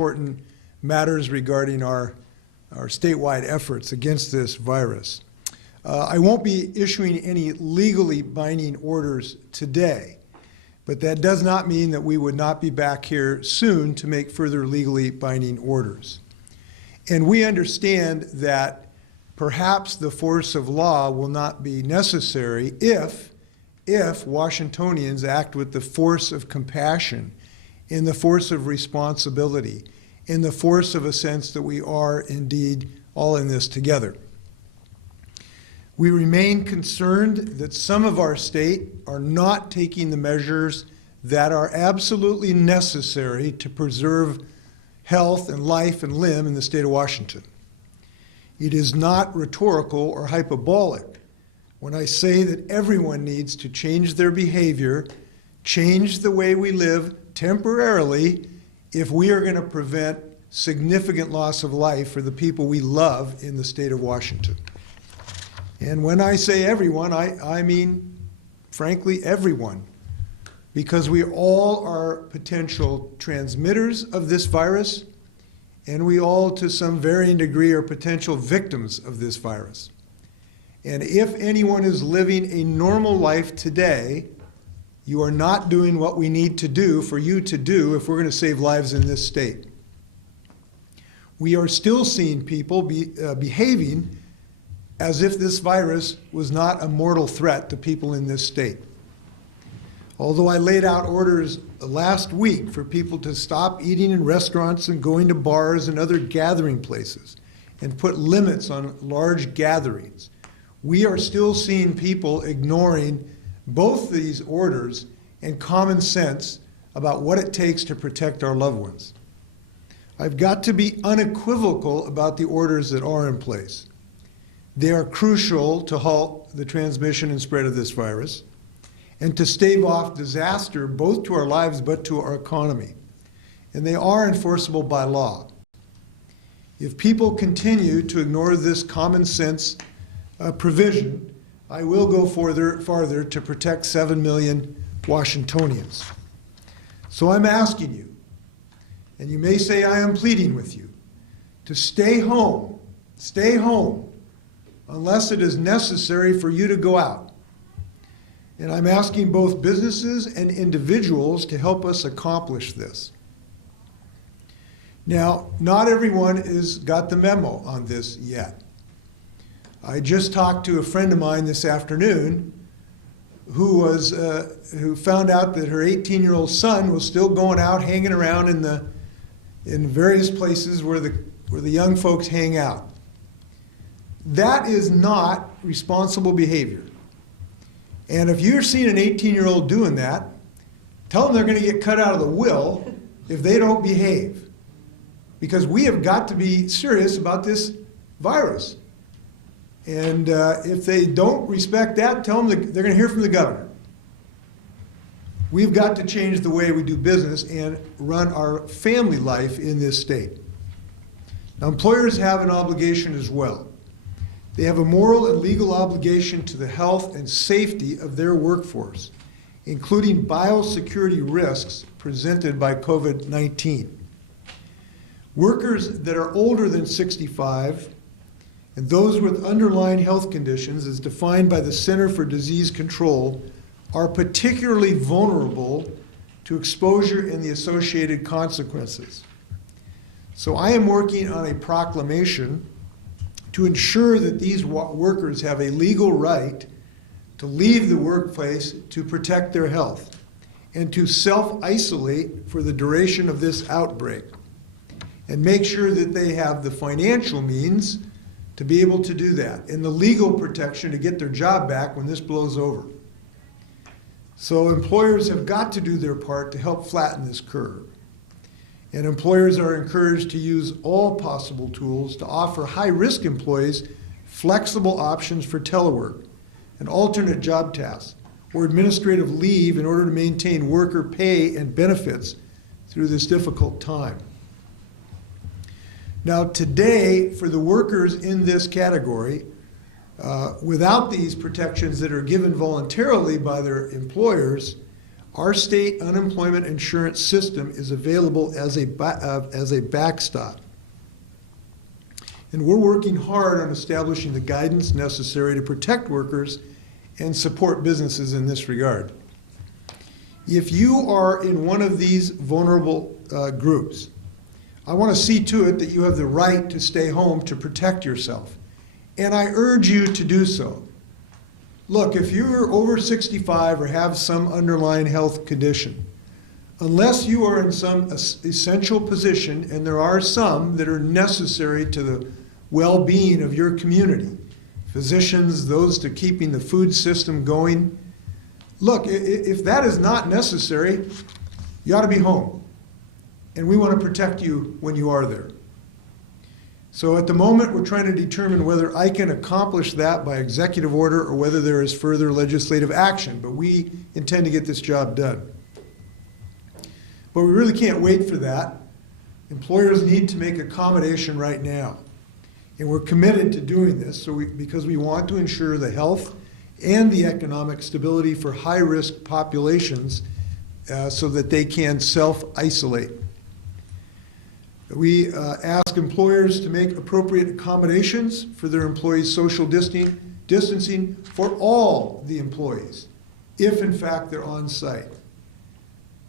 important matters regarding our statewide efforts against this virus. I won't be issuing any legally binding orders today, but that does not mean that we would not be back here soon to make further legally binding orders. And we understand that perhaps the force of law will not be necessary if Washingtonians act with the force of compassion, in the force of responsibility, in the force of a sense that we are indeed all in this together. We remain concerned that some of our state are not taking the measures that are absolutely necessary to preserve health and life and limb in the state of Washington. It is not rhetorical or hyperbolic when I say that everyone needs to change their behavior, change the way we live temporarily if we are going to prevent significant loss of life for the people we love in the state of Washington. And when I say everyone, I mean, frankly, everyone, because we all are potential transmitters of this virus, and we all, to some varying degree, are potential victims of this virus. And if anyone is living a normal life today, you are not doing what we need to do for you to do if we're going to save lives in this state. We are still seeing people behaving as if this virus was not a mortal threat to people in this state. Although I laid out orders last week for people to stop eating in restaurants and going to bars and other gathering places and put limits on large gatherings, we are still seeing people ignoring both these orders and common sense about what it takes to protect our loved ones. I've got to be unequivocal about the orders that are in place. They are crucial to halt the transmission and spread of this virus and to stave off disaster both to our lives but to our economy. And they are enforceable by law. If people continue to ignore this common sense provision, I will go farther to protect 7 million Washingtonians. So I'm asking you, and you may say I am pleading with you, to stay home, unless it is necessary for you to go out. And I'm asking both businesses and individuals to help us accomplish this. Now, not everyone has got the memo on this yet. I just talked to a friend of mine this afternoon who found out that her 18-year-old son was still going out hanging around in various places where the young folks hang out. That is not responsible behavior. And if you're seeing an 18-year-old doing that, tell them they're going to get cut out of the will if they don't behave. Because we have got to be serious about this virus. And if they don't respect that, tell them they're going to hear from the governor. We've got to change the way we do business and run our family life in this state. Now, employers have an obligation as well. They have a moral and legal obligation to the health and safety of their workforce, including biosecurity risks presented by COVID-19. Workers that are older than 65 and those with underlying health conditions, as defined by the Center for Disease Control, are particularly vulnerable to exposure and the associated consequences. So I am working on a proclamation to ensure that these workers have a legal right to leave the workplace to protect their health and to self-isolate for the duration of this outbreak, and make sure that they have the financial means to be able to do that and the legal protection to get their job back when this blows over. So employers have got to do their part to help flatten this curve. And employers are encouraged to use all possible tools to offer high-risk employees flexible options for telework and alternate job tasks or administrative leave in order to maintain worker pay and benefits through this difficult time. Now today, for the workers in this category, without these protections that are given voluntarily by their employers, Our state unemployment insurance system is available as a backstop. And we're working hard on establishing the guidance necessary to protect workers and support businesses in this regard. If you are in one of these vulnerable groups, I want to see to it that you have the right to stay home to protect yourself. And I urge you to do so. Look, if you're over 65 or have some underlying health condition, unless you are in some essential position, and there are some that are necessary to the well-being of your community, physicians, those to keeping the food system going, look, if that is not necessary, you ought to be home. And we want to protect you when you are there. So at the moment, we're trying to determine whether I can accomplish that by executive order or whether there is further legislative action. But we intend to get this job done. But we really can't wait for that. Employers need to make accommodation right now. And we're committed to doing this because we want to ensure the health and the economic stability for high-risk populations so that they can self-isolate. We ask employers to make appropriate accommodations for their employees' social distancing for all the employees, if in fact they're on site.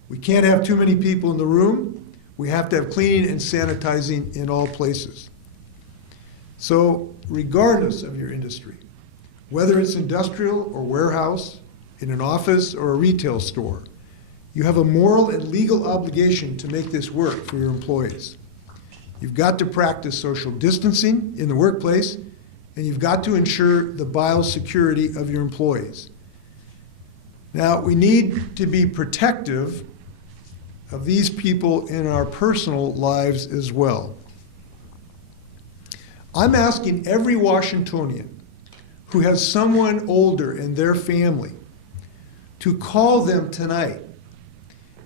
We can't have too many people in the room. We have to have cleaning and sanitizing in all places. So regardless of your industry, whether it's industrial or warehouse, in an office or a retail store, you have a moral and legal obligation to make this work for your employees. You've got to practice social distancing in the workplace, and you've got to ensure the biosecurity of your employees. Now, we need to be protective of these people in our personal lives as well. I'm asking every Washingtonian who has someone older in their family to call them tonight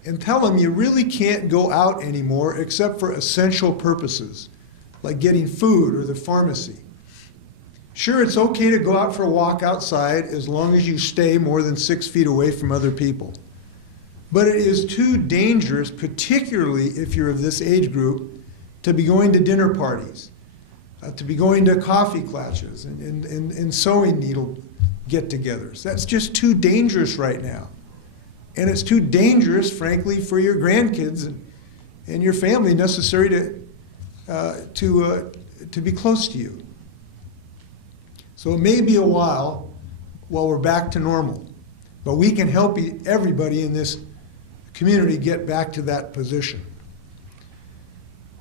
and tell them you really can't go out anymore except for essential purposes, like getting food or the pharmacy. Sure, it's okay to go out for a walk outside as long as you stay more than 6 feet away from other people. But it is too dangerous, particularly if you're of this age group, to be going to dinner parties, to be going to coffee clashes and sewing needle get-togethers. That's just too dangerous right now. And it's too dangerous, frankly, for your grandkids and your family necessary to be close to you. So it may be a while we're back to normal, but we can help everybody in this community get back to that position.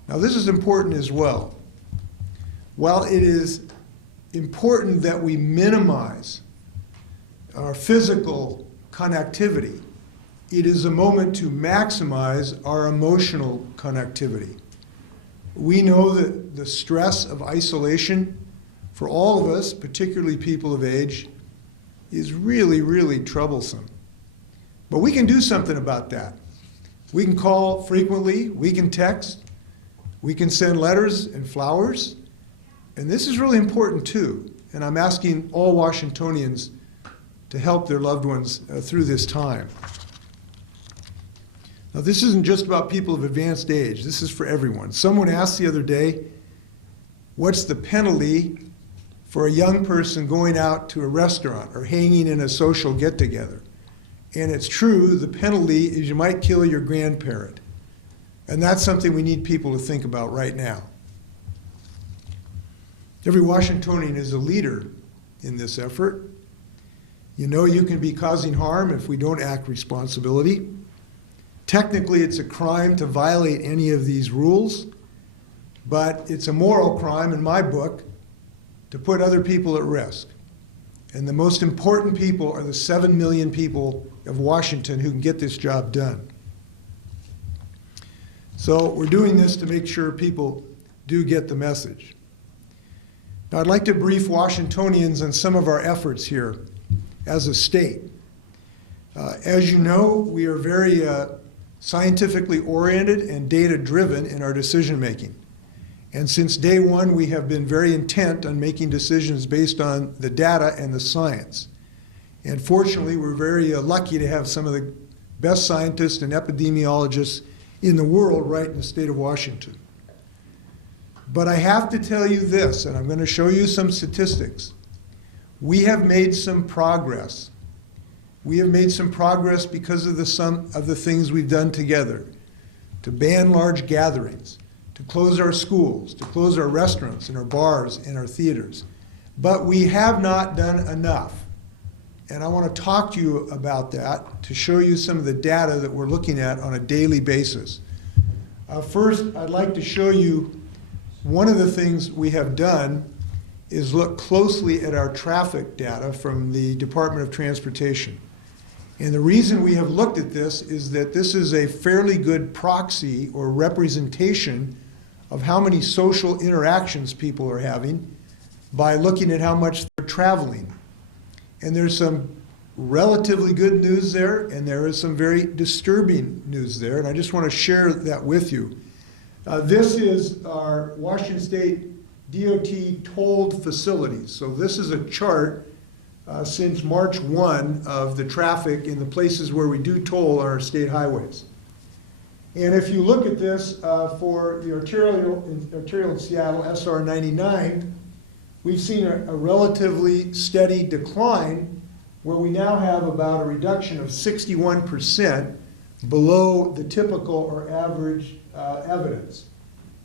Now, this is important as well. While it is important that we minimize our physical connectivity, it is a moment to maximize our emotional connectivity. We know that the stress of isolation for all of us, particularly people of age, is really, really troublesome. But we can do something about that. We can call frequently, we can text, we can send letters and flowers, and this is really important too. And I'm asking all Washingtonians to help their loved ones through this time. Now, this isn't just about people of advanced age. This is for everyone. Someone asked the other day, what's the penalty for a young person going out to a restaurant or hanging in a social get-together? And it's true, the penalty is you might kill your grandparent. And that's something we need people to think about right now. Every Washingtonian is a leader in this effort. You know you can be causing harm if we don't act responsibly. Technically, it's a crime to violate any of these rules, but it's a moral crime, in my book, to put other people at risk. And the most important people are the 7 million people of Washington who can get this job done. So we're doing this to make sure people do get the message. Now, I'd like to brief Washingtonians on some of our efforts here as a state. As you know, we are very scientifically oriented and data-driven in our decision-making. And since day one, we have been very intent on making decisions based on the data and the science. And fortunately, we're very lucky to have some of the best scientists and epidemiologists in the world right in the state of Washington. But I have to tell you this, and I'm going to show you some statistics. We have made some progress. We have made some progress because of some of the things we've done together. To ban large gatherings, to close our schools, to close our restaurants and our bars and our theaters. But we have not done enough. And I want to talk to you about that to show you some of the data that we're looking at on a daily basis. First, I'd like to show you one of the things we have done is look closely at our traffic data from the Department of Transportation. And the reason we have looked at this is that this is a fairly good proxy or representation of how many social interactions people are having by looking at how much they're traveling. And there's some relatively good news there, and there is some very disturbing news there, and I just want to share that with you. This is our Washington State DOT tolled facilities. So this is a chart since March 1 of the traffic in the places where we do toll on our state highways. And if you look at this for the arterial in Seattle, SR 99, we've seen a relatively steady decline where we now have about a reduction of 61% below the typical or average evidence.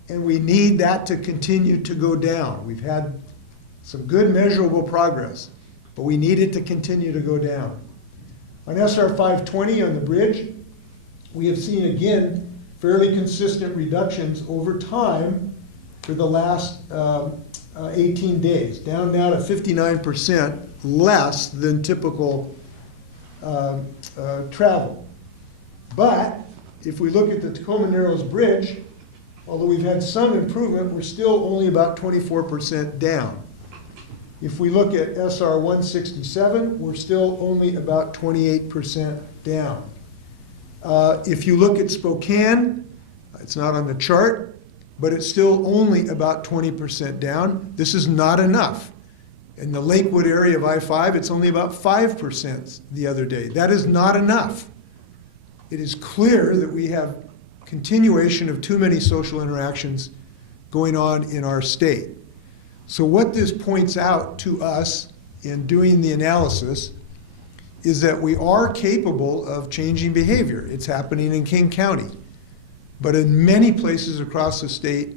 And we need that to continue to go down. We've had some good measurable progress, but we need it to continue to go down. On SR 520 on the bridge, we have seen again fairly consistent reductions over time for the last 18 days, down now to 59% less than typical travel. But if we look at the Tacoma Narrows Bridge, although we've had some improvement, we're still only about 24% down. If we look at SR 167, we're still only about 28% down. If you look at Spokane, it's not on the chart, but it's still only about 20% down. This is not enough. In the Lakewood area of I-5, it's only about 5% the other day. That is not enough. It is clear that we have continuation of too many social interactions going on in our state. So what this points out to us in doing the analysis is that we are capable of changing behavior. It's happening in King County. But in many places across the state,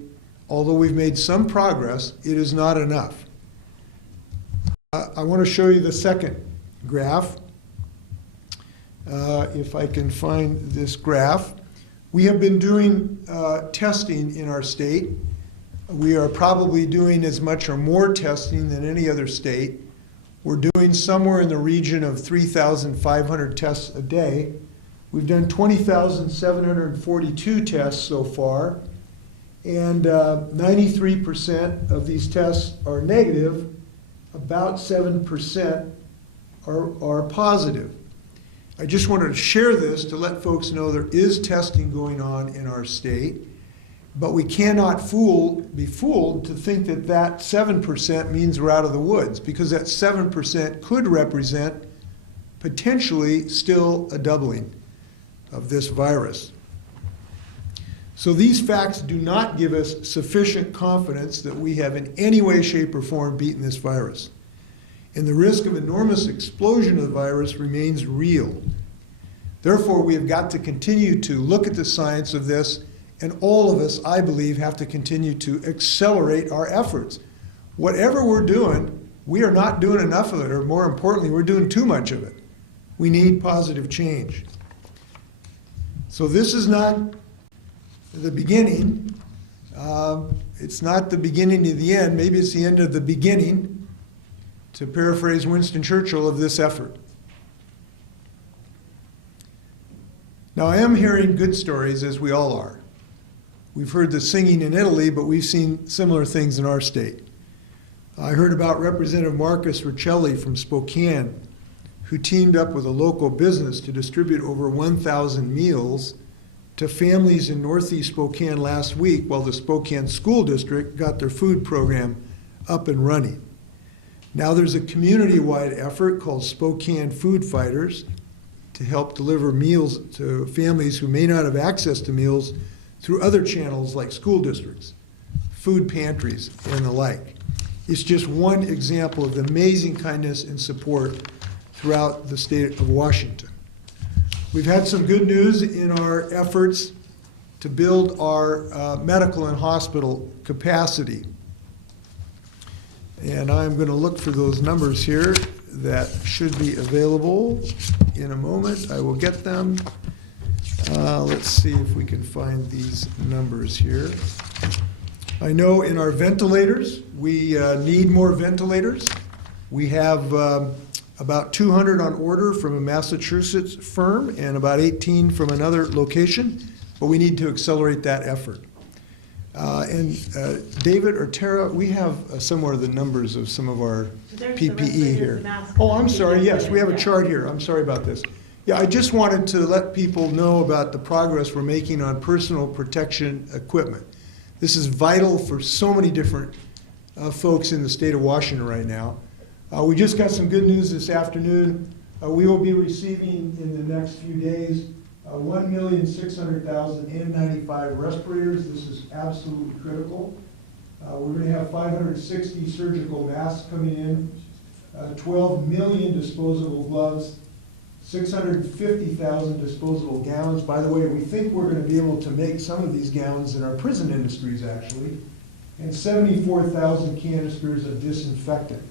although we've made some progress, it is not enough. I want to show you the second graph. If I can find this graph. We have been doing testing in our state. We are probably doing as much or more testing than any other state. We're doing somewhere in the region of 3,500 tests a day. We've done 20,742 tests so far, and 93% of these tests are negative. About 7% are positive. I just wanted to share this to let folks know there is testing going on in our state, but we cannot be fooled to think that that 7% means we're out of the woods, because that 7% could represent potentially still a doubling of this virus. So these facts do not give us sufficient confidence that we have in any way, shape, or form beaten this virus. And the risk of enormous explosion of the virus remains real. Therefore, we have got to continue to look at the science of this, and all of us, I believe, have to continue to accelerate our efforts. Whatever we're doing, we are not doing enough of it, or more importantly, we're doing too much of it. We need positive change. So this is not the beginning. It's not the beginning of the end. Maybe it's the end of the beginning, to paraphrase Winston Churchill, of this effort. Now, I am hearing good stories, as we all are. We've heard the singing in Italy, but we've seen similar things in our state. I heard about Representative Marcus Riccelli from Spokane, who teamed up with a local business to distribute over 1,000 meals to families in Northeast Spokane last week, while the Spokane School District got their food program up and running. Now there's a community-wide effort called Spokane Food Fighters to help deliver meals to families who may not have access to meals through other channels like school districts, food pantries, and the like. It's just one example of the amazing kindness and support throughout the state of Washington. We've had some good news in our efforts to build our medical and hospital capacity. And I'm going to look for those numbers here that should be available in a moment. I will get them. Let's see if we can find these numbers here. I know in our ventilators, we need more ventilators. We have about 200 on order from a Massachusetts firm and about 18 from another location, but we need to accelerate that effort. David or Tara, we have somewhere the numbers of some of our PPE here. Oh, I'm sorry, yes, we have a chart here. I'm sorry about this. Yeah, I just wanted to let people know about the progress we're making on personal protection equipment. This is vital for so many different folks in the state of Washington right now. We just got some good news this afternoon. We will be receiving in the next few days 1,600,000 N95 respirators. This is absolutely critical. We're going to have 560 surgical masks coming in, 12 million disposable gloves, 650,000 disposable gowns. By the way, we think we're going to be able to make some of these gowns in our prison industries, actually, and 74,000 canisters of disinfectant.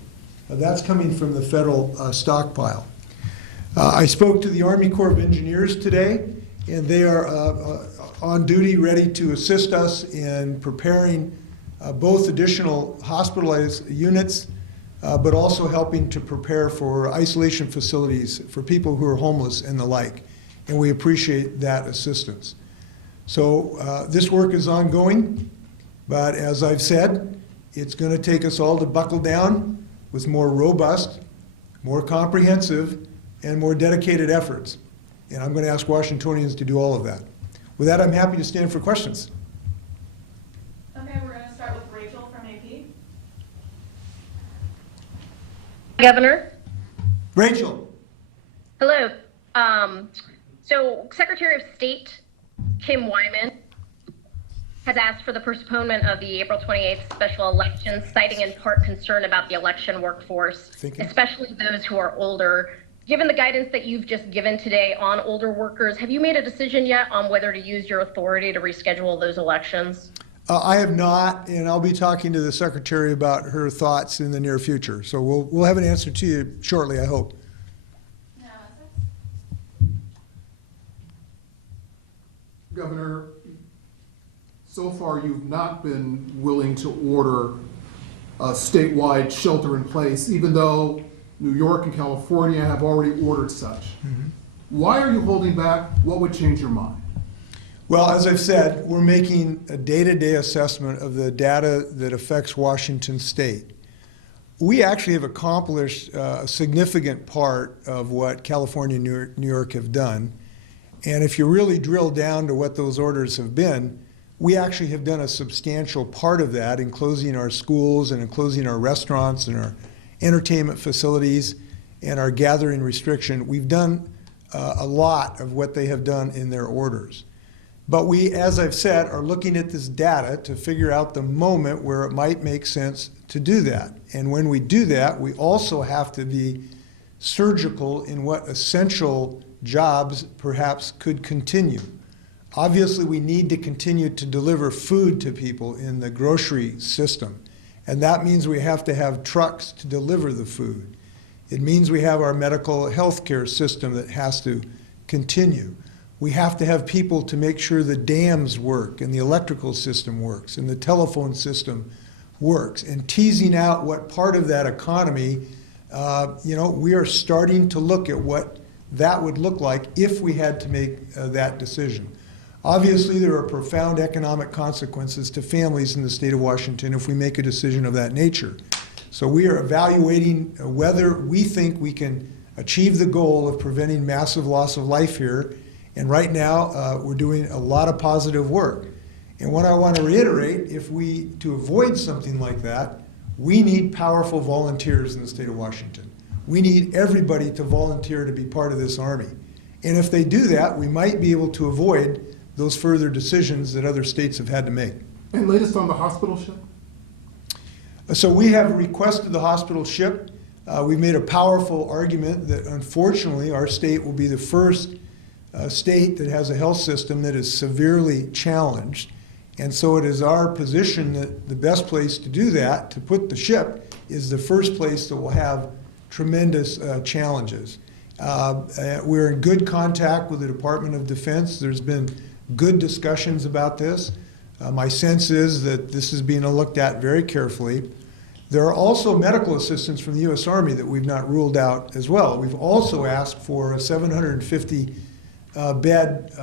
That's coming from the federal stockpile. I spoke to the Army Corps of Engineers today, and they are on duty, ready to assist us in preparing both additional hospitalized units, but also helping to prepare for isolation facilities for people who are homeless and the like. And we appreciate that assistance. So this work is ongoing, but as I've said, it's going to take us all to buckle down with more robust, more comprehensive, and more dedicated efforts. And I'm going to ask Washingtonians to do all of that. With that, I'm happy to stand for questions. Okay, we're going to start with Rachel from AP. Governor. Rachel. Hello. So Secretary of State Kim Wyman has asked for the postponement of the April 28th special election, citing in part concern about the election workforce, especially those who are older. Given the guidance that you've just given today on older workers, have you made a decision yet on whether to use your authority to reschedule those elections? I have not, and I'll be talking to the Secretary about her thoughts in the near future. So we'll have an answer to you shortly, I hope. Governor, so far you've not been willing to order a statewide shelter in place, even though New York and California have already ordered such. Mm-hmm. Why are you holding back? What would change your mind? Well, as I've said, we're making a day-to-day assessment of the data that affects Washington State. We actually have accomplished a significant part of what California and New York have done. And if you really drill down to what those orders have been, we actually have done a substantial part of that in closing our schools and in closing our restaurants and our entertainment facilities and our gathering restriction. We've done a lot of what they have done in their orders. But we, as I've said, are looking at this data to figure out the moment where it might make sense to do that. And when we do that, we also have to be surgical in what essential jobs perhaps could continue. Obviously, we need to continue to deliver food to people in the grocery system. And that means we have to have trucks to deliver the food. It means we have our medical health care system that has to continue. We have to have people to make sure the dams work and the electrical system works and the telephone system works. And teasing out what part of that economy, we are starting to look at what that would look like if we had to make that decision. Obviously, there are profound economic consequences to families in the state of Washington if we make a decision of that nature. So we are evaluating whether we think we can achieve the goal of preventing massive loss of life here. And right now, we're doing a lot of positive work. And what I want to reiterate, to avoid something like that, we need powerful volunteers in the state of Washington. We need everybody to volunteer to be part of this Army. And if they do that, we might be able to avoid those further decisions that other states have had to make. And latest on the hospital ship? So we have requested the hospital ship. We've made a powerful argument that unfortunately our state will be the first state that has a health system that is severely challenged. And so it is our position that the best place to do that, to put the ship, is the first place that will have tremendous challenges. We're in good contact with the Department of Defense. There's been good discussions about this. My sense is that this is being looked at very carefully. There are also medical assistance from the U.S. Army that we've not ruled out as well. We've also asked for a 750 bed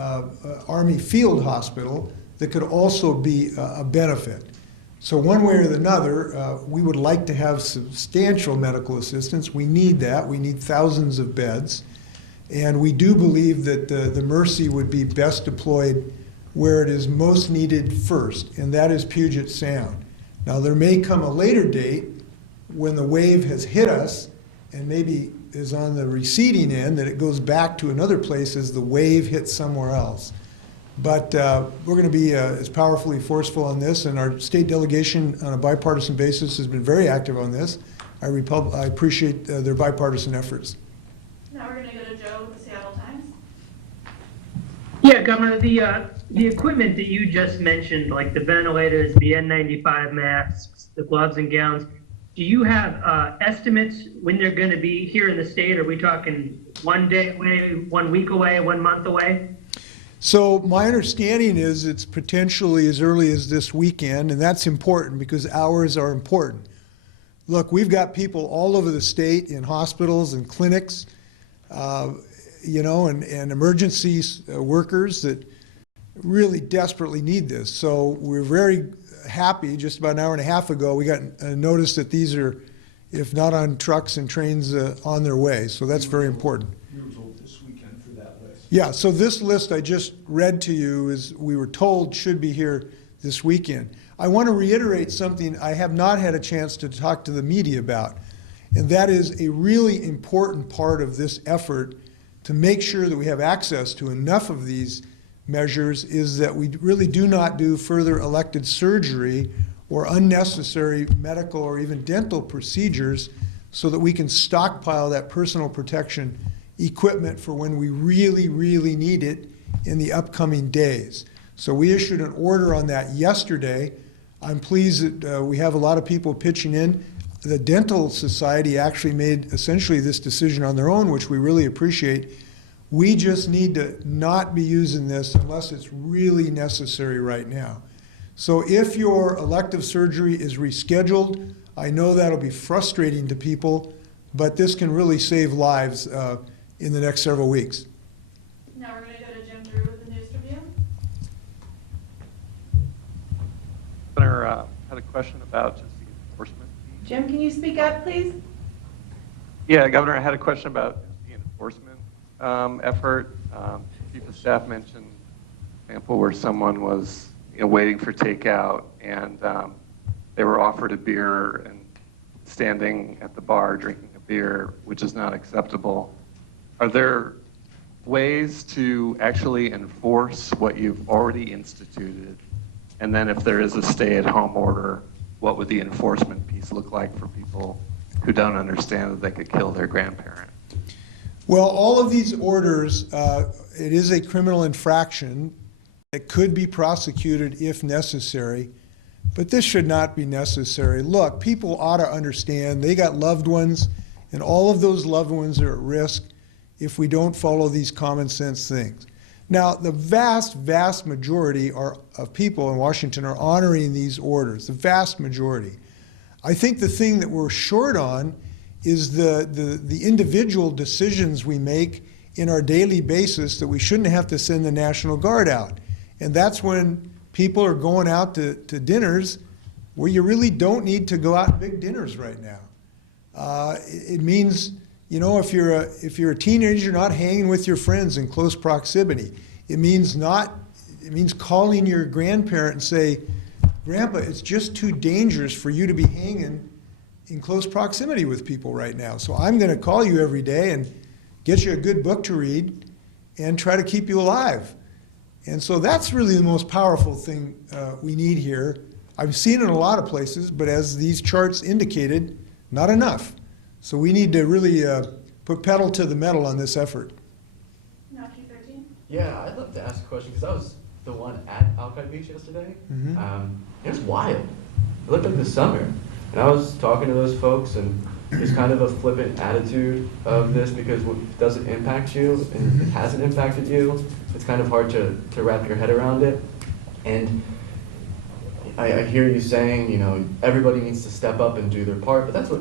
Army field hospital that could also be a benefit. So one way or another, we would like to have substantial medical assistance. We need that. We need thousands of beds. And we do believe that the Mercy would be best deployed where it is most needed first, and that is Puget Sound. Now, there may come a later date when the wave has hit us and maybe is on the receding end, that it goes back to another place as the wave hits somewhere else. But we're going to be as powerfully forceful on this, and our state delegation on a bipartisan basis has been very active on this. I appreciate their bipartisan efforts. Now we're going to go to Joe with the Seattle Times. Yeah, Governor, the equipment that you just mentioned, like the ventilators, the N95 masks, the gloves and gowns, do you have estimates when they're going to be here in the state? Are we talking 1 day away, 1 week away, 1 month away? So my understanding is it's potentially as early as this weekend, and that's important because hours are important. Look, we've got people all over the state in hospitals and clinics, you know, and emergency workers that really desperately need this. So we're very happy. Just about an hour and a half ago, we got a notice that these are, if not on trucks and trains, on their way. So that's very important. We were told this weekend for that list. Yeah, so this list I just read to you is, we were told, should be here this weekend. I want to reiterate something I have not had a chance to talk to the media about, and that is a really important part of this effort to make sure that we have access to enough of these measures, is that we really do not do further elective surgery or unnecessary medical or even dental procedures, so that we can stockpile that personal protection equipment for when we really, really need it in the upcoming days. So we issued an order on that yesterday. I'm pleased that we have a lot of people pitching in. The Dental Society actually made essentially this decision on their own, which we really appreciate. We just need to not be using this unless it's really necessary right now. So if your elective surgery is rescheduled, I know that'll be frustrating to people, but this can really save lives in the next several weeks. Now we're going to go to Jim Drew with the News Tribune. Governor, had a question about just the enforcement piece. Jim, can you speak up, please? Yeah, Governor, I had a question about the enforcement effort. Chief of Staff mentioned an example where someone was waiting for takeout, and they were offered a beer and standing at the bar drinking a beer, which is not acceptable. Are there ways to actually enforce what you've already instituted? And then if there is a stay-at-home order, what would the enforcement piece look like for people who don't understand that they could kill their grandparent? Well, all of these orders, it is a criminal infraction. It could be prosecuted if necessary, but this should not be necessary. Look, people ought to understand they got loved ones, and all of those loved ones are at risk if we don't follow these common sense things. Now, the vast, vast majority of people in Washington are honoring these orders, the vast majority. I think the thing that we're short on is the individual decisions we make in our daily basis that we shouldn't have to send the National Guard out. And that's when people are going out to dinners where you really don't need to go out to big dinners right now. It means, you know, if you're a teenager, not hanging with your friends in close proximity. It means calling your grandparent and say, Grandpa, it's just too dangerous for you to be hanging in close proximity with people right now. So I'm going to call you every day and get you a good book to read, and try to keep you alive. And so that's really the most powerful thing we need here. I've seen it in a lot of places, but as these charts indicated, not enough. So we need to really put pedal to the metal on this effort. Now, Q13. Yeah, I'd love to ask a question because I was the one at Alki Beach yesterday. It was wild. It looked like the summer. And I was talking to those folks, and there's kind of a flippant attitude of this because it doesn't impact you and it hasn't impacted you. It's kind of hard to wrap your head around it. And I hear you saying, you know, everybody needs to step up and do their part, but that's what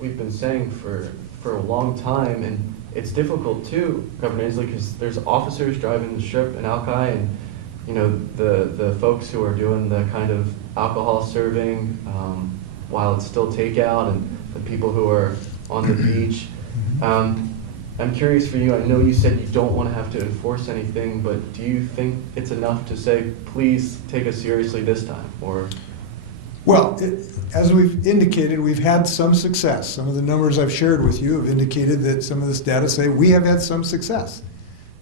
we've been saying for a long time. And it's difficult too, Governor Inslee, because there's officers driving the strip in Alki, and you know, the folks who are doing the kind of alcohol serving while it's still takeout, and the people who are on the beach. I'm curious for you, I know you said you don't want to have to enforce anything, but do you think it's enough to say, please take us seriously this time, or? Well, as we've indicated, we've had some success. Some of the numbers I've shared with you have indicated that some of this data say we have had some success.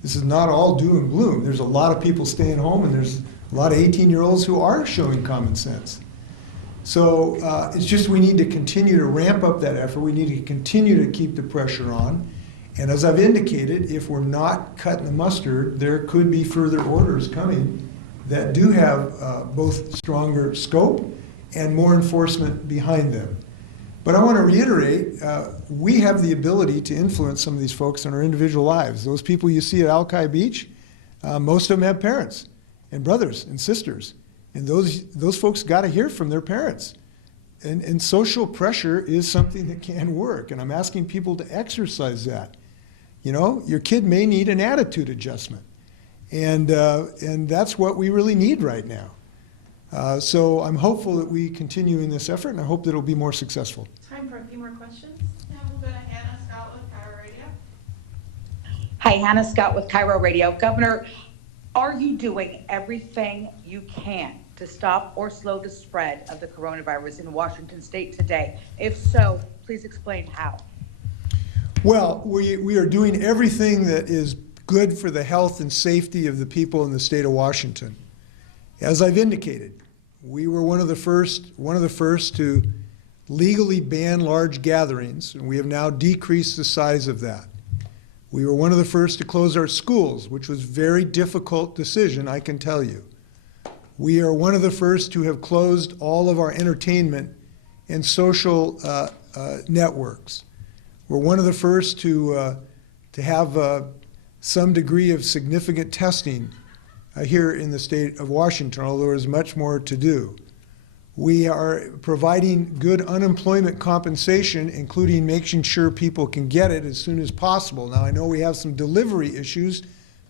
This is not all doom and gloom. There's a lot of people staying home, and there's a lot of 18-year-olds who are showing common sense. So it's just we need to continue to ramp up that effort. We need to continue to keep the pressure on. And as I've indicated, if we're not cutting the mustard, there could be further orders coming that do have both stronger scope and more enforcement behind them. But I want to reiterate, we have the ability to influence some of these folks in our individual lives. Those people you see at Alki Beach, most of them have parents and brothers and sisters. And those folks got to hear from their parents. And social pressure is something that can work. And I'm asking people to exercise that. You know, your kid may need an attitude adjustment. And that's what we really need right now. So I'm hopeful that we continue in this effort, and I hope that it'll be more successful. Time for a few more questions. Now we'll go to Hannah Scott with Cairo Radio. Hi, Hannah Scott with Cairo Radio. Governor, are you doing everything you can to stop or slow the spread of the coronavirus in Washington state today? If so, please explain how. Well, we are doing everything that is good for the health and safety of the people in the state of Washington. As I've indicated, we were one of the first to legally ban large gatherings, and we have now decreased the size of that. We were one of the first to close our schools, which was a very difficult decision, I can tell you. We are one of the first to have closed all of our entertainment and social networks. We're one of the first to have some degree of significant testing here in the state of Washington, although there's much more to do. We are providing good unemployment compensation, including making sure people can get it as soon as possible. Now, I know we have some delivery issues.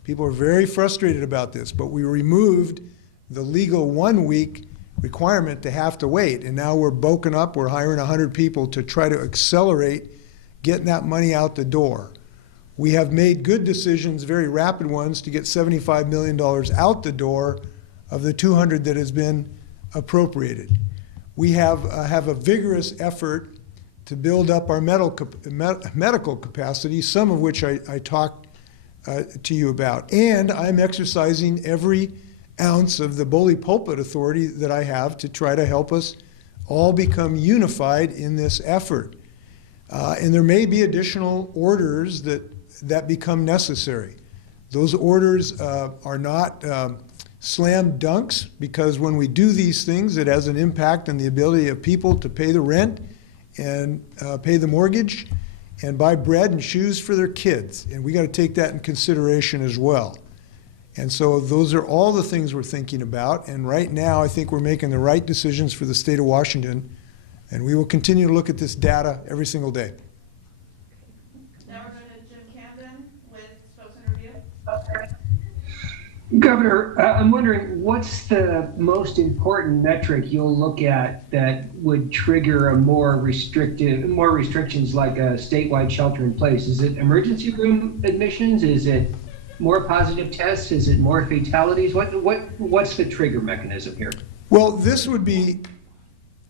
People are very frustrated about this, but we removed the legal 1 week requirement to have to wait, and now we're bulking up. We're hiring 100 people to try to accelerate getting that money out the door. We have made good decisions, very rapid ones, to get $75 million out the door of the 200 that has been appropriated. We have a vigorous effort to build up our medical capacity, some of which I talked to you about. And I'm exercising every ounce of the bully pulpit authority that I have to try to help us all become unified in this effort. And there may be additional orders that become necessary. Those orders are not slam dunks, because when we do these things, it has an impact on the ability of people to pay the rent and pay the mortgage and buy bread and shoes for their kids. And we got to take that in consideration as well. And so those are all the things we're thinking about. And right now, I think we're making the right decisions for the state of Washington. And we will continue to look at this data every single day. Now we're going to Jim Camden with Spokesman Review. Governor, I'm wondering, what's the most important metric you'll look at that would trigger a more restrictions like a statewide shelter in place? Is it emergency room admissions? Is it more positive tests? Is it more fatalities? What's the trigger mechanism here? Well, this would be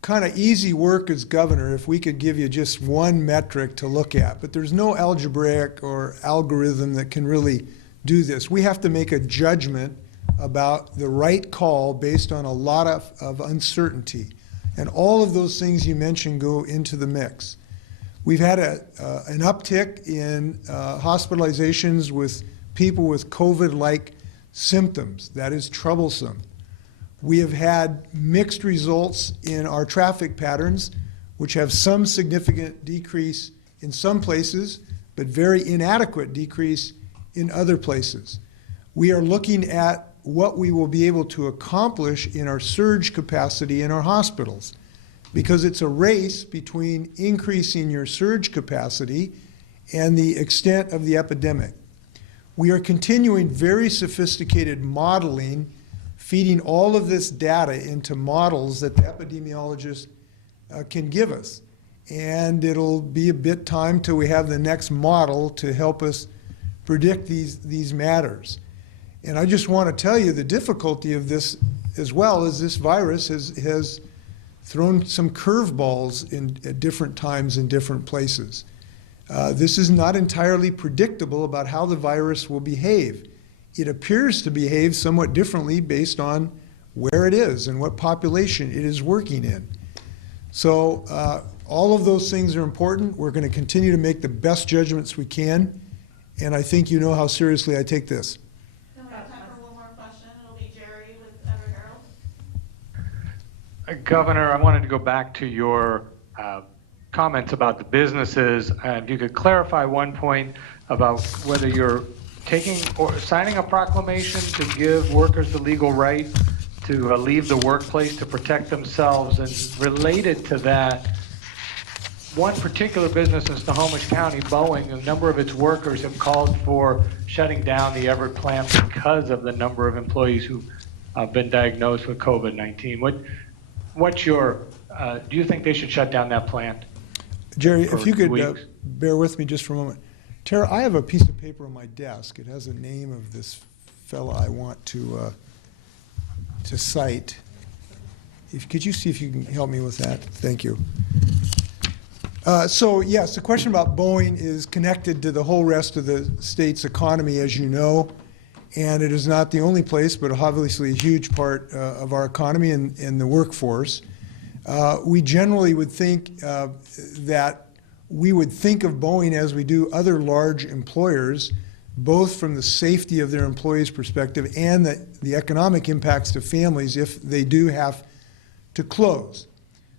kind of easy work as governor if we could give you just one metric to look at, but there's no algebraic or algorithm that can really do this. We have to make a judgment about the right call based on a lot of uncertainty. And all of those things you mentioned go into the mix. We've had an uptick in hospitalizations with people with COVID-like symptoms. That is troublesome. We have had mixed results in our traffic patterns, which have some significant decrease in some places, but very inadequate decrease in other places. We are looking at what we will be able to accomplish in our surge capacity in our hospitals, because it's a race between increasing your surge capacity and the extent of the epidemic. We are continuing very sophisticated modeling, feeding all of this data into models that the epidemiologists can give us. And it'll be a bit time till we have the next model to help us predict these matters. And I just want to tell you the difficulty of this as well is this virus has thrown some curveballs at different times in different places. This is not entirely predictable about how the virus will behave. It appears to behave somewhat differently based on where it is and what population it is working in. So all of those things are important. We're going to continue to make the best judgments we can, and I think you know how seriously I take this. Then we have time for one more question. It'll be Jerry with Ever Herald. Governor, I wanted to go back to your comments about the businesses. If you could clarify one point about whether you're taking or signing a proclamation to give workers the legal right to leave the workplace to protect themselves. And related to that, one particular business in Snohomish County, Boeing, a number of its workers have called for shutting down the Everett plant because of the number of employees who've been diagnosed with COVID-19. What's your, do you think they should shut down that plant? Jerry, if you could bear with me just for a moment. Tara, I have a piece of paper on my desk. It has a name of this fellow I want to cite. Could you see if you can help me with that? Thank you. So yes, the question about Boeing is connected to the whole rest of the state's economy, as you know, and it is not the only place, but obviously a huge part of our economy and the workforce. We generally would think that we would think of Boeing as we do other large employers, both from the safety of their employees' perspective and the economic impacts to families if they do have to close.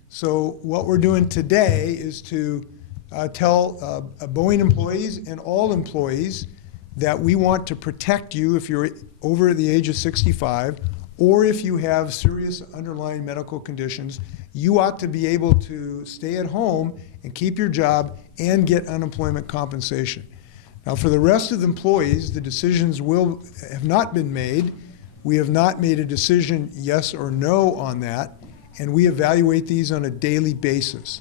So what we're doing today is to tell Boeing employees and all employees that we want to protect you if you're over the age of 65 or if you have serious underlying medical conditions. You ought to be able to stay at home and keep your job and get unemployment compensation. Now, for the rest of the employees, the decisions have not been made. We have not made a decision yes or no on that, and we evaluate these on a daily basis.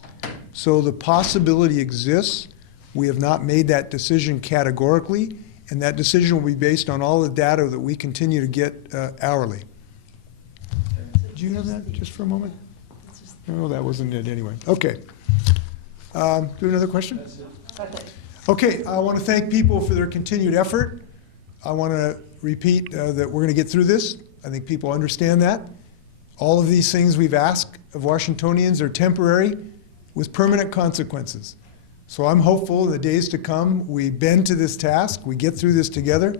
So the possibility exists. We have not made that decision categorically, and that decision will be based on all the data that we continue to get hourly. Do you have that just for a moment? No, that wasn't it anyway. Okay. Do another question? Okay, I want to thank people for their continued effort. I want to repeat that we're going to get through this. I think people understand that. All of these things we've asked of Washingtonians are temporary with permanent consequences. So I'm hopeful in the days to come we bend to this task, we get through this together,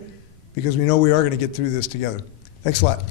because we know we are going to get through this together. Thanks a lot.